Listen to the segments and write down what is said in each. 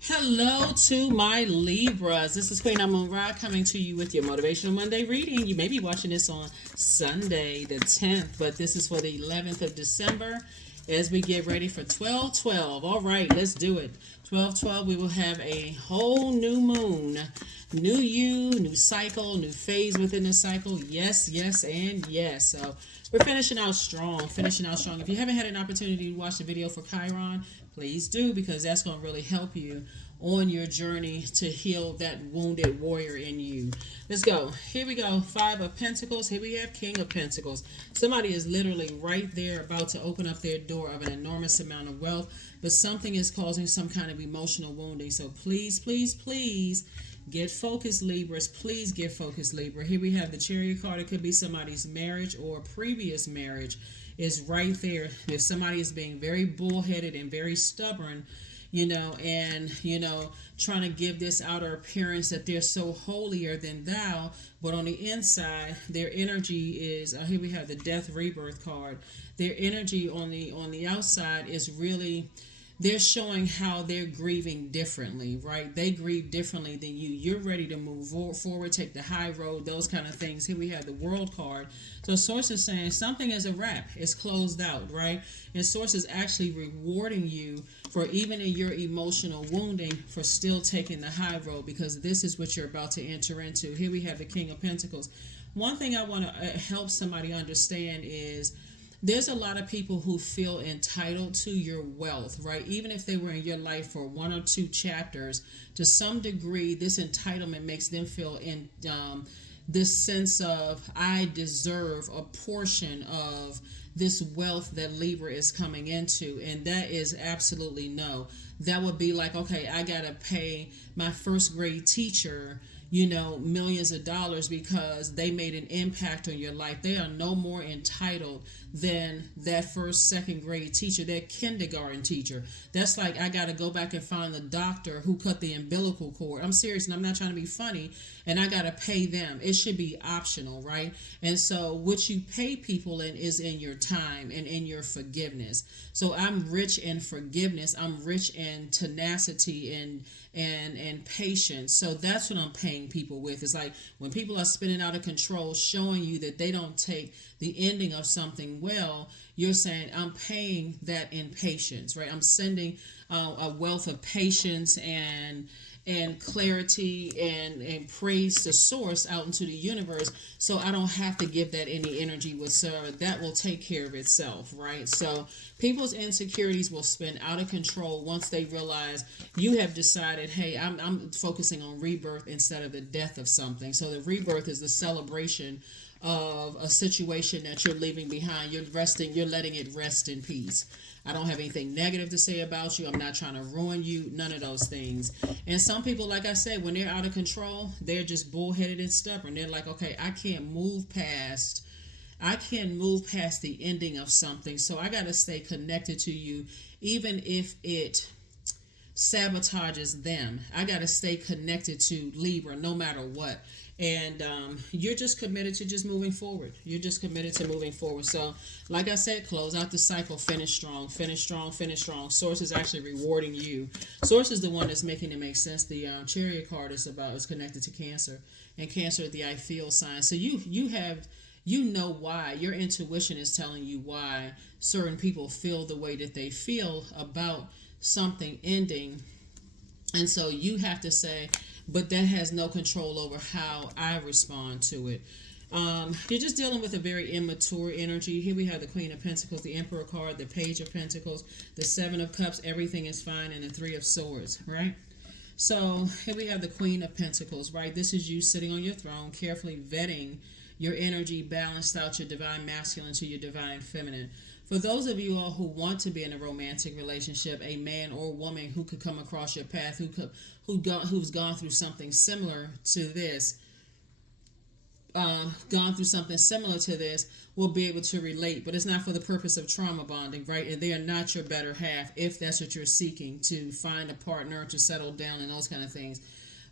Hello to my Libras. This is Queen Amun Ra coming to you with your Motivational Monday reading. You may be watching this on Sunday the 10th, but this is for the 11th of December as we get ready for 12/12. All right, let's do it. 12/12, we will have a whole new moon. New you, new cycle, new phase within the cycle. Yes, yes, and yes. So we're finishing out strong, finishing out strong. If you haven't had an opportunity to watch the video for Chiron, please do, because that's going to really help you on your journey to heal that wounded warrior in you. Let's go. Here we go. Five of Pentacles. Here we have King of Pentacles. Somebody is literally right there about to open up their door of an enormous amount of wealth, but something is causing some kind of emotional wounding. So please, please, please get focused, Libras. Please get focused, Libra. Here we have the Chariot card. It could be somebody's marriage or previous marriage is right there. If somebody is being very bullheaded and very stubborn, trying to give this outer appearance that they're so holier than thou, but on the inside, their energy is, here we have the Death Rebirth card. Their energy on the outside is really, they're showing how they're grieving differently, right? They grieve differently than you. You're ready to move forward, take the high road, those kind of things. Here we have the World card. So Source is saying something is a wrap. It's closed out, right? And Source is actually rewarding you for, even in your emotional wounding, for still taking the high road, because this is what you're about to enter into. Here we have the King of Pentacles. One thing I want to help somebody understand is, there's a lot of people who feel entitled to your wealth, right? Even if they were in your life for one or two chapters, to some degree, this entitlement makes them feel in this sense of, I deserve a portion of this wealth that Libra is coming into. And that is absolutely no. That would be like, okay, I got to pay my first grade teacher millions of dollars because they made an impact on your life. They are no more entitled than that first, second grade teacher, that kindergarten teacher. That's like, I got to go back and find the doctor who cut the umbilical cord. I'm serious, and I'm not trying to be funny, and I got to pay them. It should be optional, right? And so what you pay people in is in your time and in your forgiveness. So I'm rich in forgiveness. I'm rich in tenacity and patience. So that's what I'm paying people with. It's like when people are spinning out of control, showing you that they don't take the ending of something well, you're saying, I'm paying that in patience, right? I'm sending a wealth of patience and clarity and praise to Source out into the universe, so I don't have to give that any energy with Sarah. That will take care of itself, right? So people's insecurities will spin out of control once they realize you have decided, hey, I'm focusing on rebirth instead of the death of something. So the rebirth is the celebration of a situation that you're leaving behind. You're resting, you're letting it rest in peace. I don't have anything negative to say about you. I'm not trying to ruin you. None of those things. And some people, like I said, when they're out of control, they're just bullheaded and stubborn. They're like, okay, I can't move past the ending of something. So I got to stay connected to you, even if it sabotages them. I got to stay connected to Libra no matter what. And you're just committed to just moving forward. You're just committed to moving forward. So, like I said, close out the cycle, finish strong, finish strong, finish strong. Source is actually rewarding you. Source is the one that's making it make sense. The Chariot card is connected to Cancer, and Cancer is the I feel sign. So you know why. Your intuition is telling you why certain people feel the way that they feel about something ending. And so you have to say, but that has no control over how I respond to it. You're just dealing with a very immature energy. Here we have the Queen of Pentacles, the Emperor card, the Page of Pentacles, the Seven of Cups, everything is fine, and the Three of Swords, right? So here we have the Queen of Pentacles, right? This is you sitting on your throne, carefully vetting your energy, balanced out your divine masculine to your divine feminine. For those of you all who want to be in a romantic relationship, a man or woman who could come across your path, who's gone through something similar to this, will be able to relate. But it's not for the purpose of trauma bonding, right? And they are not your better half if that's what you're seeking, to find a partner, to settle down, and those kind of things.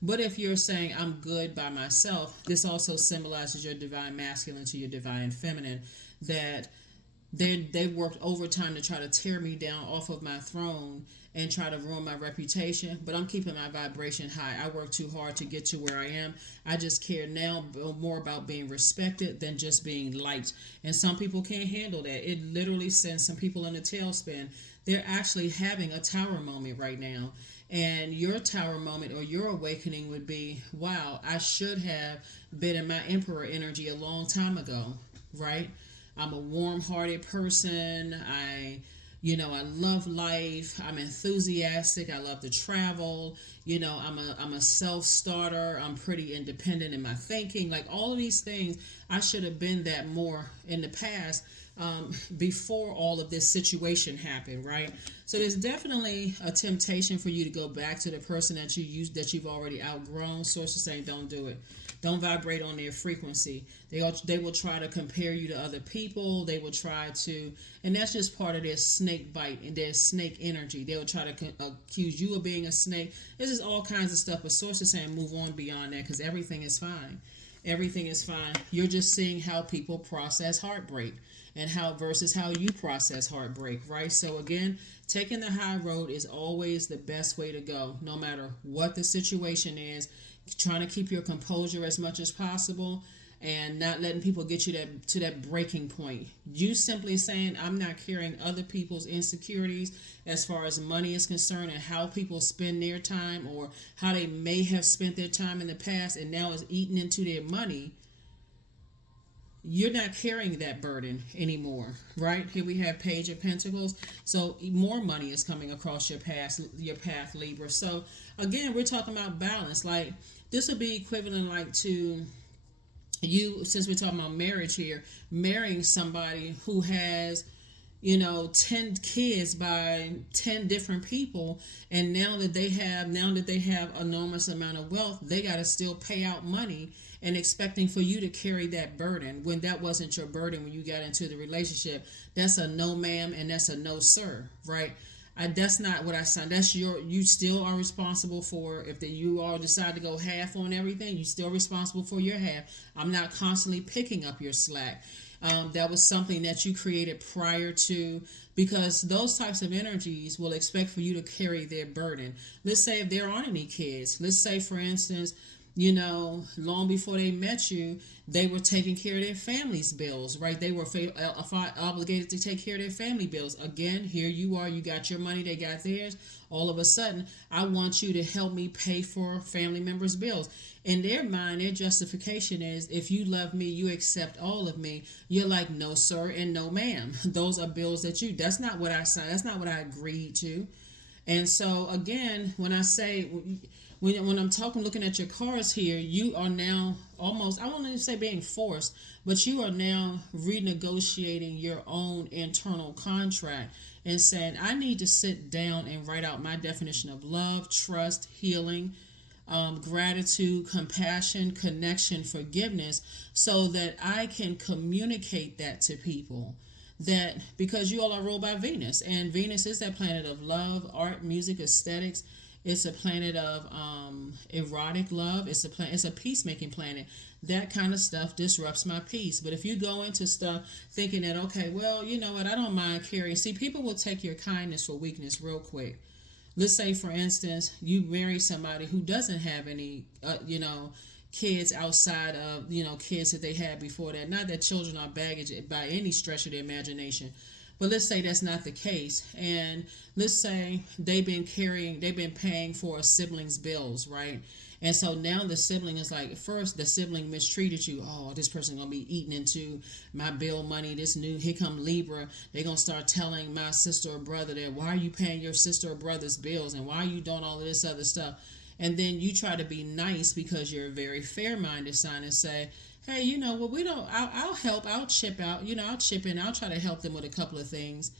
But if you're saying, I'm good by myself, this also symbolizes your divine masculine to your divine feminine, that They worked overtime to try to tear me down off of my throne and try to ruin my reputation, but I'm keeping my vibration high. I work too hard to get to where I am. I just care now more about being respected than just being liked. And some people can't handle that. It literally sends some people in a tailspin. They're actually having a tower moment right now. And your tower moment or your awakening would be, wow, I should have been in my emperor energy a long time ago, right? I'm a warm-hearted person. I love life. I'm enthusiastic. I love to travel. I'm a self-starter. I'm pretty independent in my thinking. Like all of these things, I should have been that more in the past, before all of this situation happened, right? So there's definitely a temptation for you to go back to the person that you've already outgrown. Source is saying, don't do it. Don't vibrate on their frequency. They will try to compare you to other people. They will try to, and that's just part of their snake bite and their snake energy. They will try to accuse you of being a snake. This is all kinds of stuff. But Source is saying, move on beyond that because everything is fine. Everything is fine. You're just seeing how people process heartbreak and how versus how you process heartbreak, right? So again, taking the high road is always the best way to go, no matter what the situation is. Trying to keep your composure as much as possible and not letting people get you to that breaking point. You simply saying, I'm not carrying other people's insecurities as far as money is concerned and how people spend their time or how they may have spent their time in the past and now is eating into their money. You're not carrying that burden anymore, right? Here we have Page of Pentacles. So more money is coming across your path, Libra. So again, we're talking about balance. Like this would be equivalent like to you, since we're talking about marriage here, marrying somebody who has 10 kids by 10 different people, and now that they have enormous amount of wealth, they got to still pay out money and expecting for you to carry that burden when that wasn't your burden when you got into the relationship. That's a no ma'am and that's a no sir, right? That's not what I signed. That's you still are responsible for, if you all decide to go half on everything, you still responsible for your half. I'm not constantly picking up your slack. That was something that you created prior to, because those types of energies will expect for you to carry their burden. Let's say if there aren't any kids, let's say for instance, long before they met you, they were taking care of their family's bills, right? They were obligated to take care of their family bills. Again, here you are, you got your money, they got theirs. All of a sudden, I want you to help me pay for family members' bills. In their mind, their justification is, if you love me, you accept all of me. You're like, no, sir, and no, ma'am. Those are bills that's not what I signed. That's not what I agreed to. And so, again, when I say, when I'm looking at your cards here, you are now almost, I won't even say being forced, but you are now renegotiating your own internal contract and saying, I need to sit down and write out my definition of love, trust, healing, gratitude, compassion, connection, forgiveness, so that I can communicate that to people. That because you all are ruled by Venus, and Venus is that planet of love, art, music, aesthetics. It's a planet of erotic love. It's a peacemaking planet. That kind of stuff disrupts my peace. But if you go into stuff thinking that, okay, well, you know what, I don't mind carrying. See, people will take your kindness for weakness real quick. Let's say, for instance, you marry somebody who doesn't have any, kids outside of, kids that they had before that. Not that children are baggage by any stretch of the imagination. But let's say that's not the case. And let's say they've been paying for a sibling's bills, right? And so now the sibling is like, first the sibling mistreated you. Oh, this person gonna be eating into my bill money. Here come Libra. They're gonna start telling my sister or brother that, why are you paying your sister or brother's bills? And why are you doing all of this other stuff? And then you try to be nice because you're a very fair-minded sign and say, hey, I'll help, I'll chip out, I'll chip in, I'll try to help them with a couple of things.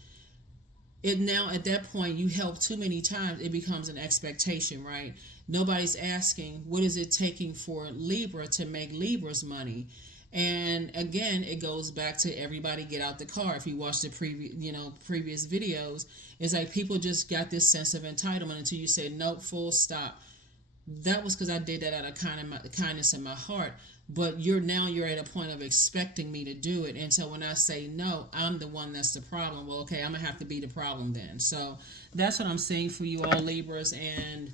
Now at that point, you help too many times, it becomes an expectation, right? Nobody's asking, what is it taking for Libra to make Libra's money? And again, it goes back to everybody get out the car. If you watch the previous videos, it's like people just got this sense of entitlement until you say, nope, full stop. That was because I did that out of kindness in my heart. But you're at a point of expecting me to do it, and so when I say no, I'm the one that's the problem. Well, okay, I'm gonna have to be the problem then. So that's what I'm saying for you all Libras, and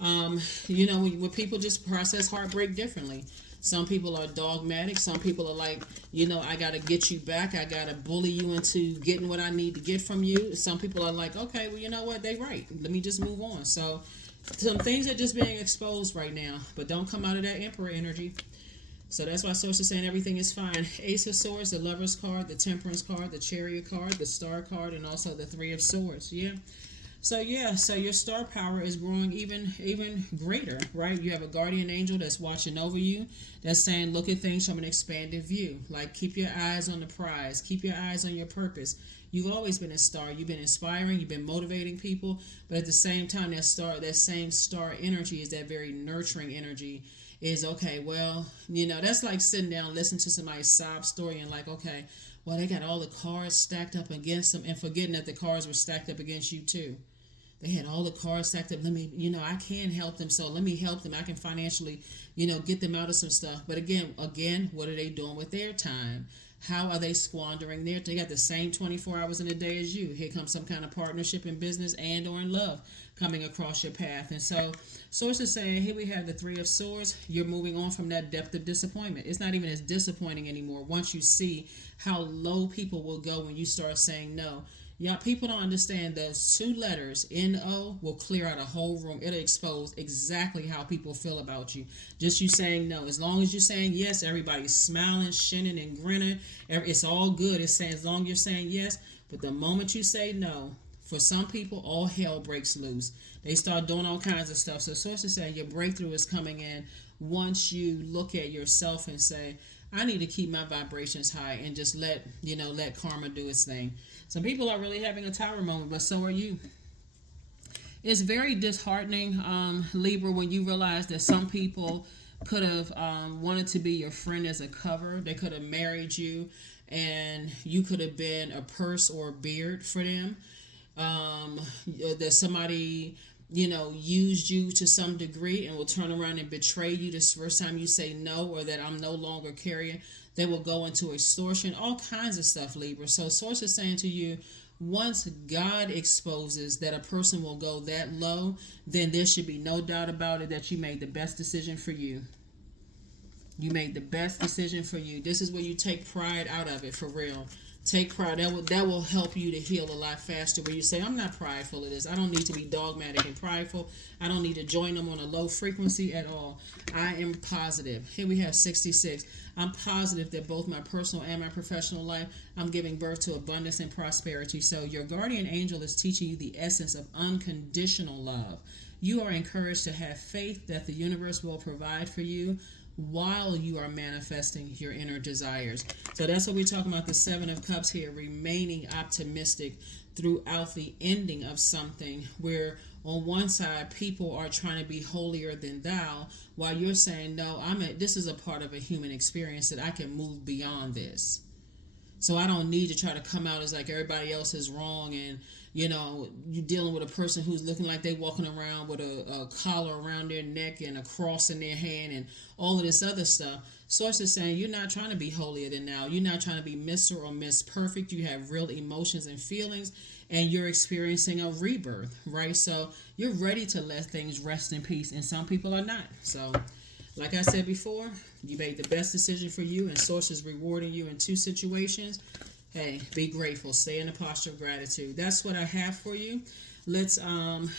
when people just process heartbreak differently. Some people are dogmatic. Some people are like, I got to get you back. I got to bully you into getting what I need to get from you. Some people are like, okay, well, you know what? They right. Let me just move on. So some things are just being exposed right now, but don't come out of that Emperor energy. So that's why Source is saying everything is fine. Ace of Swords, the Lover's card, the Temperance card, the Chariot card, the Star card, and also the Three of Swords. So your star power is growing even greater, right? You have a guardian angel that's watching over you, that's saying, look at things from an expanded view. Like, keep your eyes on the prize, keep your eyes on your purpose. You've always been a star. You've been inspiring, you've been motivating people, but at the same time, that same star energy is that very nurturing energy. Is okay, well, that's like sitting down, listening to somebody's sob story and like, okay, well, they got all the cards stacked up against them, and forgetting that the cards were stacked up against you too. They had all the cards stacked up. Let me, I can help them, so let me help them. I can financially, get them out of some stuff. But again, what are they doing with their time? How are they squandering they got the same 24 hours in a day as you. Here comes some kind of partnership in business and or in love coming across your path. And so Source is saying, here we have the Three of Swords. You're moving on from that depth of disappointment. It's not even as disappointing anymore once you see how low people will go when you start saying no. Y'all, people don't understand those two letters, N-O, will clear out a whole room. It'll expose exactly how people feel about you. Just you saying no. As long as you're saying yes, everybody's smiling, shinning, and grinning. It's all good. It's saying, as long as you're saying yes. But the moment you say no, for some people, all hell breaks loose. They start doing all kinds of stuff. So Source is saying your breakthrough is coming in once you look at yourself and say, I need to keep my vibrations high and just let karma do its thing. Some people are really having a tower moment, but so are you. It's very disheartening, Libra, when you realize that some people could have wanted to be your friend as a cover. They could have married you, and you could have been a purse or a beard for them. That somebody used you to some degree and will turn around and betray you the first time you say no, or that I'm no longer carrying. They will go into extortion, all kinds of stuff, Libra. So Source is saying to you, once God exposes that a person will go that low, then there should be no doubt about it that you made the best decision for you. You made the best decision for you. This is where you take pride out of it, for real. Take pride. That will help you to heal a lot faster, where you say, I'm not prideful of this. I don't need to be dogmatic and prideful. I don't need to join them on a low frequency at all. I am positive. Here we have 66. I'm positive that both my personal and my professional life, I'm giving birth to abundance and prosperity. So your guardian angel is teaching you the essence of unconditional love. You are encouraged to have faith that the universe will provide for you while you are manifesting your inner desires. So that's what we're talking about, the Seven of Cups here, remaining optimistic throughout the ending of something, where on one side people are trying to be holier than thou, while you're saying, no, this is a part of a human experience that I can move beyond this. So I don't need to try to come out as like everybody else is wrong, and you're dealing with a person who's looking like they walking around with a collar around their neck and a cross in their hand and all of this other stuff. Source is saying you're not trying to be holier than thou. You're not trying to be Mr. or Miss Perfect. You have real emotions and feelings, and you're experiencing a rebirth, right? So you're ready to let things rest in peace, and some people are not. So like I said before, you made the best decision for you, and Source is rewarding you in two situations. Hey, be grateful. Stay in a posture of gratitude. That's what I have for you. Let's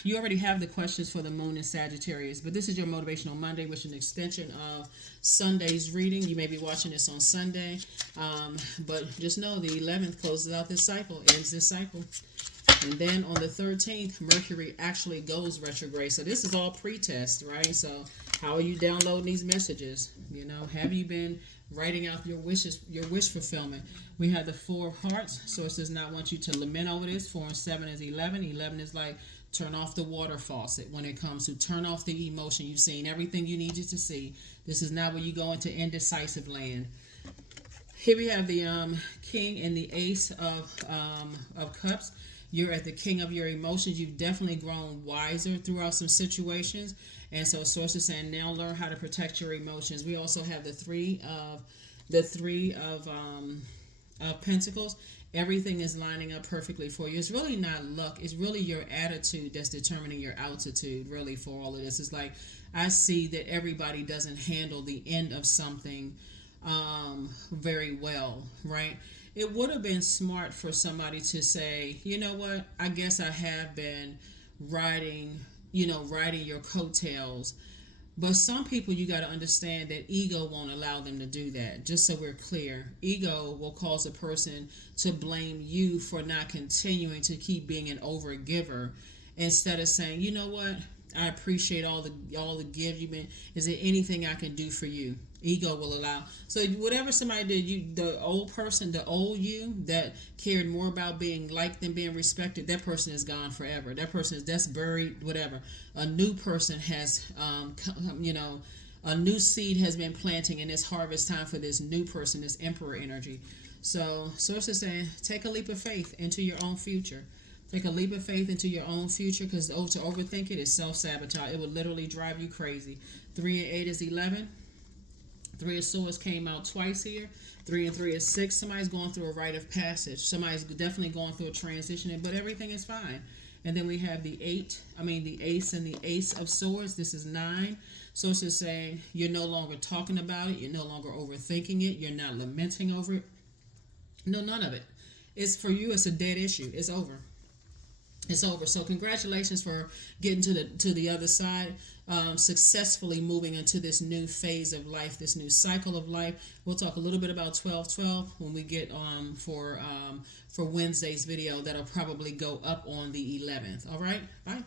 you already have the questions for the moon and Sagittarius, but this is your Motivational Monday, which is an extension of Sunday's reading. You may be watching this on Sunday, but just know the 11th closes out this cycle, ends this cycle. And then on the 13th, Mercury actually goes retrograde. So this is all pre-test, right? So how are you downloading these messages? Have you been writing out your wishes, your wish fulfillment? We have the Four of Hearts. Source does not want you to lament over this. 4 and 7 is 11. 11 is like turn off the water faucet when it comes to turn off the emotion. You've seen everything you needed to see. This is not where you go into indecisive land. Here we have the King and the Ace of Cups. You're at the king of your emotions. You've definitely grown wiser throughout some situations. And so Source is saying now learn how to protect your emotions. We also have the three of Pentacles. Everything is lining up perfectly for you. It's really not luck. It's really your attitude that's determining your altitude, really, for all of this. It's like I see that everybody doesn't handle the end of something very well, right? It would have been smart for somebody to say, you know what, I guess I have been riding your coattails. But some people, you got to understand that ego won't allow them to do that. Just so we're clear, ego will cause a person to blame you for not continuing to keep being an overgiver, instead of saying, you know what, I appreciate all the give you've been. Is there anything I can do for you? Ego will allow. So whatever somebody did, the old person, the old you that cared more about being liked than being respected, that person is gone forever. That person that's buried, whatever. A new person has, a new seed has been planting, and it's harvest time for this new person, this emperor energy. So Source is saying, take a leap of faith into your own future. Take a leap of faith into your own future, because to overthink it is self-sabotage. It would literally drive you crazy. 3 and 8 is 11. 3 of Swords came out twice here. 3 and 3 is 6. Somebody's going through a rite of passage. Somebody's definitely going through a transition, but everything is fine. And then we have the ace and the Ace of Swords. This is 9. Source is saying you're no longer talking about it. You're no longer overthinking it. You're not lamenting over it. No, none of it. It's for you. It's a dead issue. It's over. It's over. So congratulations for getting to the other side, successfully moving into this new phase of life, this new cycle of life. We'll talk a little bit about 12/12 when we get for Wednesday's video. That'll probably go up on the 11th. All right. Bye.